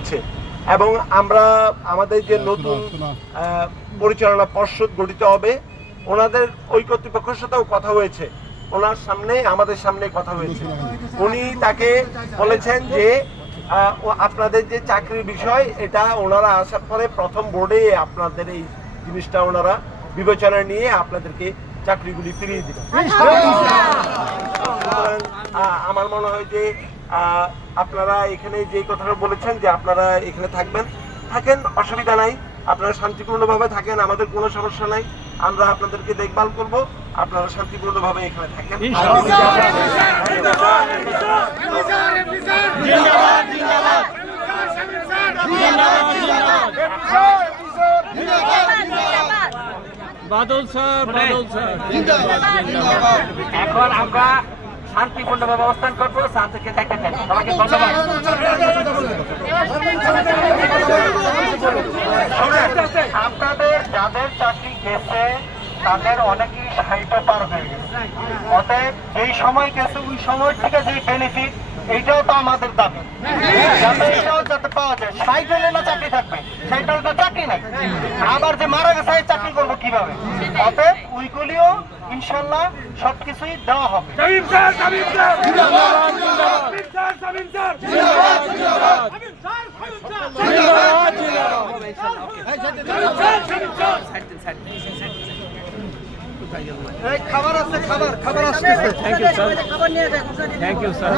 হয়েছে এবং আমরা আমাদের যে নতুন পরিচালনা পর্ষদ গঠিত হবে ওনাদের ওই কর্তৃপক্ষের সাথেও কথা হয়েছে, ওনার সামনে আমাদের সামনে কথা হয়েছে। উনি তাকে বলেছেন যে আপনাদের যে চাকরির বিষয় এটা ওনারা আসার পরে প্রথম বোর্ডে আপনাদের এই জিনিসটা ওনারা বিবেচনায় নিয়ে আপনাদেরকে চাকরিগুলি ফিরিয়ে দিবেন। আমার মনে হয় যে আপনারা এখানে যে কথাটা বলেছেন যে আপনারা এখানে থাকেন, অসুবিধা নাই, আপনারা শান্তিপূর্ণভাবে থাকেন, আমাদের কোনো সমস্যা নাই, আমরা আপনাদেরকে দেখভাল করব, আপনারা শান্তিপূর্ণভাবে এখানে থাকেন। বাদল স্যার এখন আমরা শান্তিপূর্ণভাবে অবস্থান করবো, শান্তিকে দেখতে চাই। সবাইকে ধন্যবাদ। আপনাদের যাদের চাকরি গেছে তাদের অনেকেই 60 পার হয়ে গেছে, অতএব যেই সময় গেছে ওই সময় থেকে যে বেনিফিট এইটাও তো আমাদের দাবি, যাতে এটাও যাতে পাওয়া যায়। 60 হলে না চাকরি থাকবে, সেটা তো চাকরি নাই। আবার যে মারা গেছে চাকরি করবো কিভাবে? অতএব ওইগুলিও ইনশাল্লাহ সবকিছুই দেওয়া হবে। খাবার আছে, খাবার আসতেছে। Thank you sir.